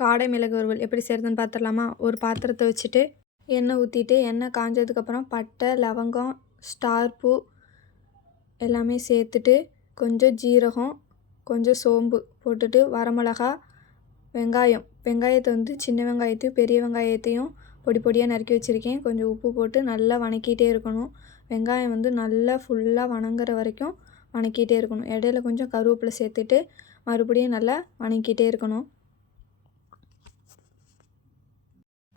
காடை மிளகு வறுவல் எப்படி செய்கிறதுன்னு பார்த்துடலாமா? ஒரு பாத்திரத்தை வச்சுட்டு எண்ணெய் ஊற்றிட்டு எண்ணெய் காஞ்சதுக்கப்புறம் பட்டை, லவங்கம், ஸ்டார் பூ எல்லாமே சேர்த்துட்டு கொஞ்சம் ஜீரகம், கொஞ்சம் சோம்பு போட்டுட்டு வரமிளகா, வெங்காயத்தை வந்து சின்ன வெங்காயத்தையும் பெரிய வெங்காயத்தையும் பொடி பொடியாக நறுக்கி வச்சுருக்கேன். கொஞ்சம் உப்பு போட்டு நல்லா வணக்கிட்டே இருக்கணும். வெங்காயம் வந்து நல்லா ஃபுல்லாக வணங்குற வரைக்கும் வணக்கிட்டே இருக்கணும். இடையில கொஞ்சம் கருவேப்பிலை சேர்த்துட்டு மறுபடியும் நல்லா வணக்கிட்டே இருக்கணும்.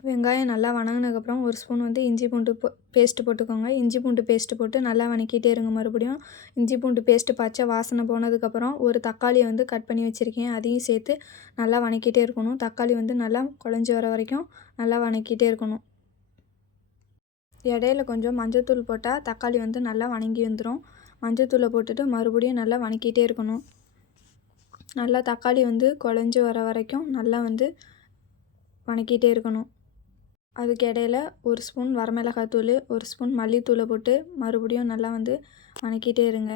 வெங்காயம் நல்லா வணங்கினதுக்கப்புறம் ஒரு ஸ்பூன் வந்து இஞ்சி பூண்டு பேஸ்ட்டு போட்டுக்கோங்க. இஞ்சி பூண்டு பேஸ்ட்டு போட்டு நல்லா வணக்கிட்டே இருங்க. மறுபடியும் இஞ்சி பூண்டு பேஸ்ட்டு பச்சை வாசனை போனதுக்கப்புறம் ஒரு தக்காளியை வந்து கட் பண்ணி வச்சுருக்கேன். அதையும் சேர்த்து நல்லா வணக்கிட்டே இருக்கணும். தக்காளி வந்து நல்லா குழஞ்சி வர வரைக்கும் நல்லா வணக்கிட்டே இருக்கணும். இடையில கொஞ்சம் மஞ்சள்தூள் போட்டால் தக்காளி வந்து நல்லா வணங்கி வந்துடும். மஞ்சள்தூளை போட்டுட்டு மறுபடியும் நல்லா வணக்கிட்டே இருக்கணும். நல்லா தக்காளி வந்து குழஞ்சி வர வரைக்கும் நல்லா வந்து வணக்கிட்டே இருக்கணும். அதுக்கு இடையில ஒரு ஸ்பூன் வரமிளகாத்தூள், ஒரு ஸ்பூன் மல்லித்தூளை போட்டு மறுபடியும் நல்லா வந்து வணக்கிட்டே இருங்க.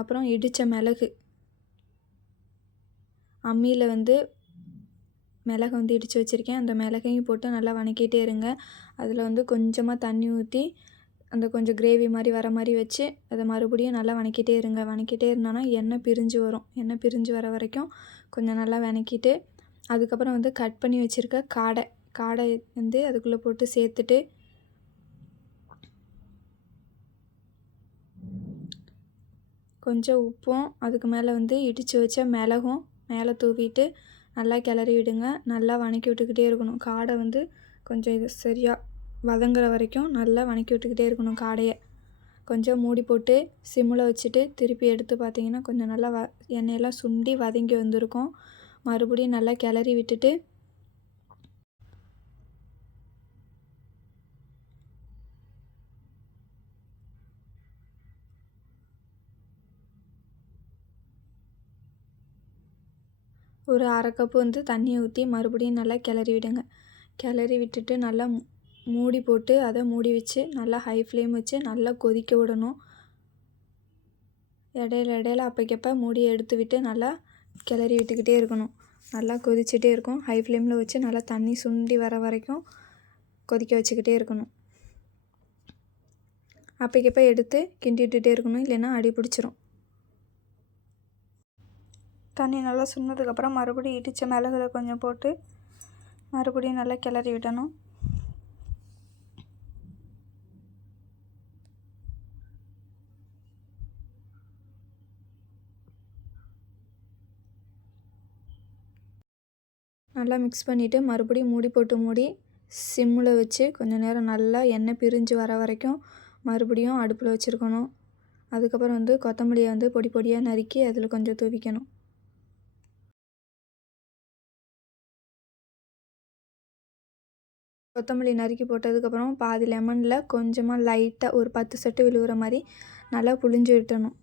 அப்புறம் இடித்த மிளகு, அம்மியில் வந்து மிளகு வந்து இடித்து வச்சுருக்கேன். அந்த மிளகையும் போட்டு நல்லா வணக்கிட்டே இருங்க. அதில் வந்து கொஞ்சமாக தண்ணி ஊற்றி அந்த கொஞ்சம் கிரேவி மாதிரி வர மாதிரி வச்சு அதை மறுபடியும் நல்லா வணக்கிட்டே இருங்க. வணக்கிட்டே இருந்தோன்னா எண்ணெய் பிரிஞ்சு வரும். எண்ணெய் பிரிஞ்சு வர வரைக்கும் கொஞ்சம் நல்லா வணக்கிட்டு அதுக்கப்புறம் வந்து கட் பண்ணி வச்சுருக்க காடை வந்து அதுக்குள்ளே போட்டு சேர்த்துட்டு கொஞ்சம் உப்பும் அதுக்கு மேலே வந்து இடித்து வச்ச மிளகும் மேலே தூவிட்டு நல்லா கிளறி விடுங்க. நல்லா வணக்கி விட்டுக்கிட்டே இருக்கணும். காடை வந்து கொஞ்சம் இது சரியாக வதங்குற வரைக்கும் நல்லா வணக்கி விட்டுக்கிட்டே இருக்கணும். காடையை கொஞ்சம் மூடி போட்டு சிம்மில் வச்சுட்டு திருப்பி எடுத்து பார்த்திங்கன்னா கொஞ்சம் நல்லா எண்ணெயெல்லாம் சுண்டி வதங்கி வந்திருக்கும். மறுபடியும் நல்லா கிளறி விட்டுட்டு ஒரு அரை கப்பு வந்து தண்ணியை ஊற்றி மறுபடியும் நல்லா கிளறி விடுங்க. கிளறி விட்டுட்டு நல்லா மூடி போட்டு அதை மூடி வச்சு நல்லா ஹை ஃப்ளேம் வச்சு நல்லா கொதிக்க விடணும். இடையில அப்போக்கப்போ மூடியை எடுத்து விட்டு நல்லா கிளறி விட்டுக்கிட்டே இருக்கணும். நல்லா கொதிச்சுட்டே இருக்கும். ஹை ஃப்ளேமில் வச்சு நல்லா தண்ணி சுண்டி வர வரைக்கும் கொதிக்க வச்சுக்கிட்டே இருக்கணும். அப்போக்கப்போ எடுத்து கிண்டி விட்டுட்டே இருக்கணும், இல்லைன்னா அடி பிடிச்சிரும். தண்ணி நல்லா சுண்டதுக்கப்புறம் மறுபடியும் இடித்த மிளகுல கொஞ்சம் போட்டு மறுபடியும் நல்லா கிளறி விடணும். நல்லா மிக்ஸ் பண்ணிவிட்டு மறுபடியும் மூடி போட்டு மூடி சிம்மில் வச்சு கொஞ்சம் நேரம் நல்லா எண்ணெய் பிரிஞ்சு வர வரைக்கும் மறுபடியும் அடுப்பில் வச்சுருக்கணும். அதுக்கப்புறம் வந்து கொத்தமல்லியை வந்து பொடி பொடியாக நறுக்கி அதில் கொஞ்சம் தூவிக்கணும். கொத்தமல்லி நறுக்கி போட்டதுக்கப்புறம் பாதி லெமனில் கொஞ்சமாக லைட்டாக ஒரு 10 சொட்டு விழுகிற மாதிரி நல்லா புழிஞ்சு விட்டணும்.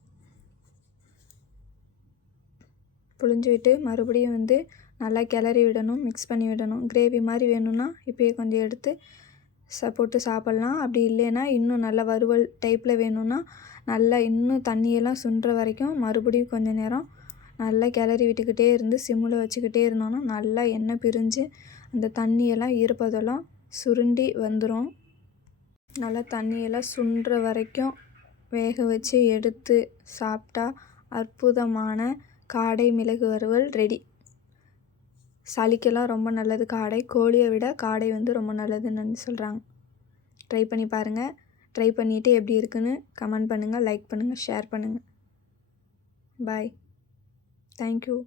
புழிஞ்சு விட்டு மறுபடியும் வந்து நல்லா கிளறி விடணும், மிக்ஸ் பண்ணி விடணும். கிரேவி மாதிரி வேணும்னா இப்போயே கொஞ்சம் எடுத்து போட்டு சாப்பிட்லாம். அப்படி இல்லைன்னா இன்னும் நல்லா வறுவல் டைப்பில் வேணும்னா நல்லா இன்னும் தண்ணியெல்லாம் சுண்டுற வரைக்கும் மறுபடியும் கொஞ்சம் நேரம் நல்லா கிளறி விட்டுக்கிட்டே இருந்து சிம்மில் வச்சுக்கிட்டே இருந்தோன்னா நல்லா எண்ணெய் பிரிஞ்சு அந்த தண்ணியெல்லாம் ஈரப்பதெல்லாம் சுருண்டி வந்துடும். நல்லா தண்ணியெல்லாம் சுண்டுற வரைக்கும் வேக வச்சு எடுத்து சாப்பிட்டா அற்புதமான காடை மிளகு வறுவல் ரெடி. சளிக்கெல்லாம் ரொம்ப நல்லது காடை. கோழியை விட காடை வந்து ரொம்ப நல்லதுன்னு சொல்கிறாங்க. ட்ரை பண்ணி பாருங்கள். ட்ரை பண்ணிவிட்டு எப்படி இருக்குன்னு கமெண்ட் பண்ணுங்கள், லைக் பண்ணுங்கள், ஷேர் பண்ணுங்கள். பாய். தேங்க்யூ.